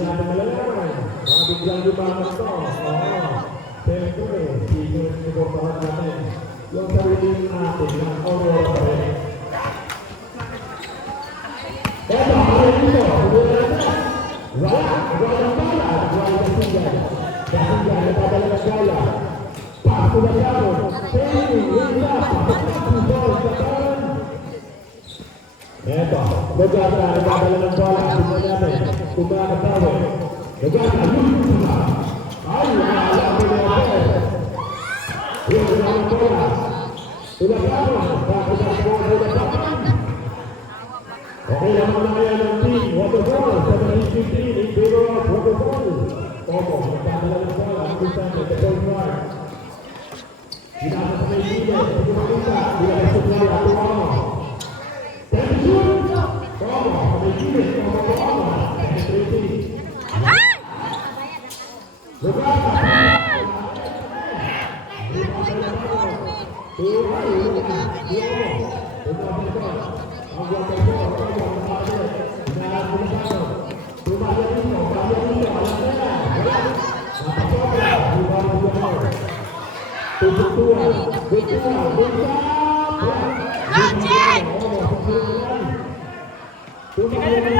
natin malalaman. Mga biglang lumangat to. Siyempre, sinusuportahan natin yung sarili natin na Aurora pa rin. Eto, ano dito? Wala ang bala. Wala ang singgay. Kasinggay, napadala ng gala. Paso na gawin. Eto, Lugata, napadala ng bala. Tingnan natin. Kumakatawin. Lugata, ay, alam mo na ako. Yung ang bola. Tulakawan. Bakit ang bola? Okay lang mga kaya ng team. Waterfall. 17-15 in favor of Waterfall. Opo, nagkakala ng bola. Ang isang at the point mark. Ginasa sa may liga. Hindi makita. Ginasa sa play. Ato ako. Thank you. Opo, sa may liga. Opo, opo. Thank you. Thank you.